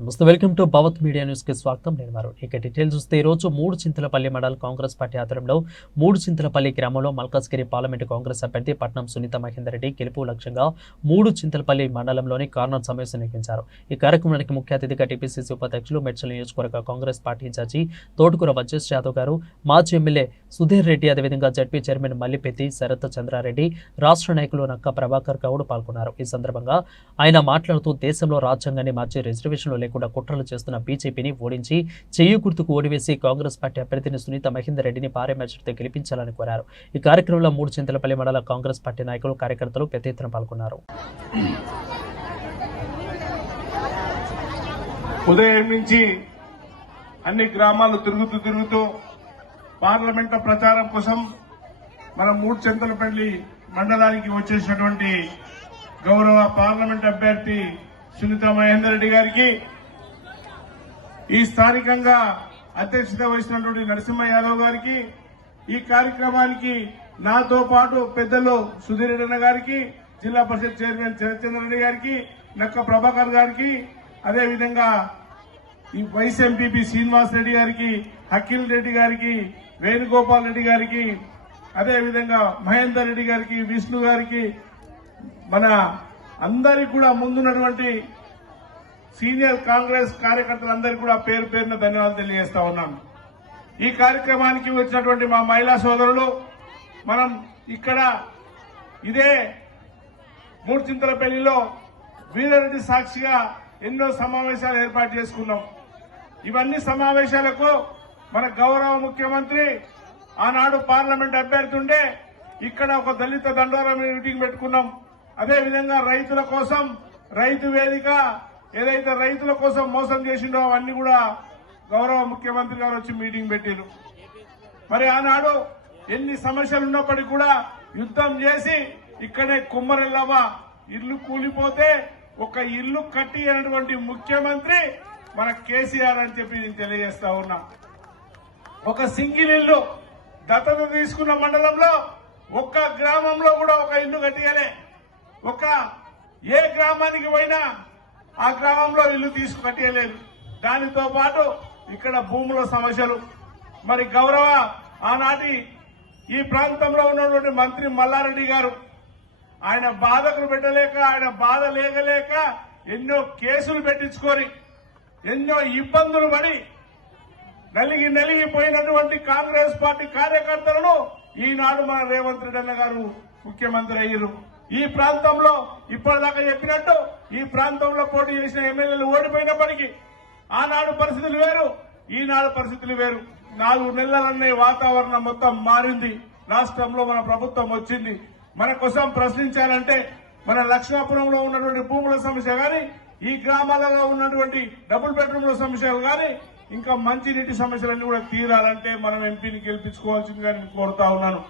నమస్తే, welcome to భవత్ media news కి స్వాగతం. నేను మరో ఇక డీటెయిల్స్ చూస్తే ఈ రోజు మూడు చింతలపల్లి మండల కాంగ్రెస్ పార్టీ ఆధ్వర్యంలో మూడు చింతలపల్లి గ్రామంలో మల్కాజ్గిరి పార్లమెంటు కాంగ్రెస్ అభ్యర్థి పట్నం సునీత మహేందర్ రెడ్డి గెలుపు లక్ష్యంగా మూడు చింతలపల్లి మండలంలోని కార్నర్ సమావేశం నిర్వహించారు. ఈ కార్యక్రమానికి ముఖ్య అతిథిగా టీపీసీసీ ఉపాధ్యక్షులు మెడ్చల్ నియోజకవర్గ కాంగ్రెస్ పార్టీ ఇన్ఛార్జి తోటకూర వజ్జేష్ యాదవ్ గారు, మాజీ ఎమ్మెల్యే సుధీర్ రెడ్డి, అదేవిధంగా జడ్పీ చైర్మన్ మల్లిపెత్తి శరత్ చంద్రారెడ్డి, రాష్ట్ర నాయకులు నక్క ప్రభాకర్ గౌడ్ పాల్గొన్నారు. ఈ సందర్భంగా ఆయన మాట్లాడుతూ దేశంలో రాజ్యాంగాన్ని మార్చి రిజర్వేషన్లు లేకుండా కుట్రలు చేస్తున్న బీజేపీని ఓడించి చెయ్యి గుర్తుకు ఓడివేసి కాంగ్రెస్ పార్టీ అభ్యర్థిని సునీత మహేందర్ రెడ్డిని భారీ మెజార్టీతో గెలిపించాలని కోరారు. ఈ కార్యక్రమంలో మూడు చింతలపల్లి మండల కాంగ్రెస్ పార్టీ నాయకులు, కార్యకర్తలు పెద్ద ఎత్తున పాల్గొన్నారు. ఉదయం నుంచి అన్ని గ్రామాలు తిరుగుతూ పార్లమెంట్ ప్రచారం కోసం మన మూడు చింతలపల్లి మండలానికి వచ్చేసినటువంటి గౌరవ పార్లమెంట్ అభ్యర్థి సునీత మహేందర్ రెడ్డి గారికి, ఈ స్థానికంగా అధ్యక్షత వహిస్తున్నటువంటి నరసింహ యాదవ్ గారికి, ఈ కార్యక్రమానికి నాతో పాటు పెద్దలు సుధీర్ రెడ్డి గారికి, జిల్లా పరిషత్ చైర్మన్ చంద్రారెడ్డి గారికి, నక్క ప్రభాకర్ గారికి, అదేవిధంగా ఈ వైస్ ఎంపీపీ శ్రీనివాస్ రెడ్డి గారికి, అఖిల్ రెడ్డి గారికి, వేణుగోపాల్ రెడ్డి గారికి, అదేవిధంగా మహేందర్ రెడ్డి గారికి, విష్ణు గారికి, మన అందరికి కూడా ముందున్నటువంటి సీనియర్ కాంగ్రెస్ కార్యకర్తలందరికీ కూడా పేరు పేరున ధన్యవాదాలు తెలియజేస్తా ఉన్నాను. ఈ కార్యక్రమానికి వచ్చినటువంటి మా మహిళా సోదరులు, మనం ఇక్కడ ఇదే మూడు చింతలపల్లిలో వీరారెడ్డి సాక్షిగా ఎన్నో సమావేశాలు ఏర్పాటు చేసుకున్నాం. ఇవన్నీ సమావేశాలకు మన గౌరవ ముఖ్యమంత్రి ఆనాడు పార్లమెంట్ అభ్యర్థి ఉండే ఇక్కడ ఒక దళిత దండోరా మీటింగ్ పెట్టుకున్నాం. అదేవిధంగా రైతుల కోసం రైతు వేదిక, ఏదైతే రైతుల కోసం మోసం చేసిండో అవన్నీ కూడా గౌరవ ముఖ్యమంత్రి గారు వచ్చి మీటింగ్ పెట్టారు. మరి ఆనాడు ఎన్ని సమస్యలు ఉన్నప్పటికీ కూడా యుద్ధం చేసి ఇక్కడే కుమ్మరెల్లవ్వ ఇల్లు కూలిపోతే ఒక ఇల్లు కట్టి అనేటువంటి ముఖ్యమంత్రి మన కేసీఆర్ అని చెప్పి నేను తెలియజేస్తా ఉన్నా. ఒక సింగిల్ ఇల్లు దత్తత తీసుకున్న మండలంలో ఒక్క గ్రామంలో కూడా ఒక ఇల్లు కట్టియలే. ఒక ఏ గ్రామానికి పోయినా ఆ గ్రామంలో ఇల్లు కట్టియలేదు. దానితో పాటు ఇక్కడ భూముల సమస్యలు, మరి గౌరవ ఆనాటి ఈ ప్రాంతంలో ఉన్నటువంటి మంత్రి మల్లారెడ్డి గారు ఆయన బాధకులు పెట్టలేక, ఆయన బాధ లేకలేక ఎన్నో కేసులు పెట్టించుకొని ఎన్నో ఇబ్బందులు పడి నలిగిపోయినటువంటి కాంగ్రెస్ పార్టీ కార్యకర్తలను ఈనాడు మన రేవంత్ రెడ్డి అన్న గారు ముఖ్యమంత్రి అయ్యారు. ఈ ప్రాంతంలో ఇప్పటిదాకా చెప్పినట్టు ఈ ప్రాంతంలో పోటీ చేసిన ఎమ్మెల్యేలు ఓడిపోయినప్పటికీ ఆనాడు పరిస్థితులు వేరు, ఈనాడు పరిస్థితులు వేరు. 4 నెలలనే వాతావరణం మొత్తం మారింది. రాష్ట్రంలో మన ప్రభుత్వం వచ్చింది. మన కోసం ప్రశ్నించాలంటే మన లక్ష్మాపురంలో ఉన్నటువంటి భూముల సమస్య గాని, ఈ గ్రామాలలో ఉన్నటువంటి డబుల్ బెడ్రూమ్ల సమస్యలు గాని, ఇంకా మంచి నీటి సమస్యలన్నీ కూడా తీరాలంటే మనం ఎంపీని గెలిపించుకోవాల్సిందిగా నేను కోరుతా ఉన్నాను.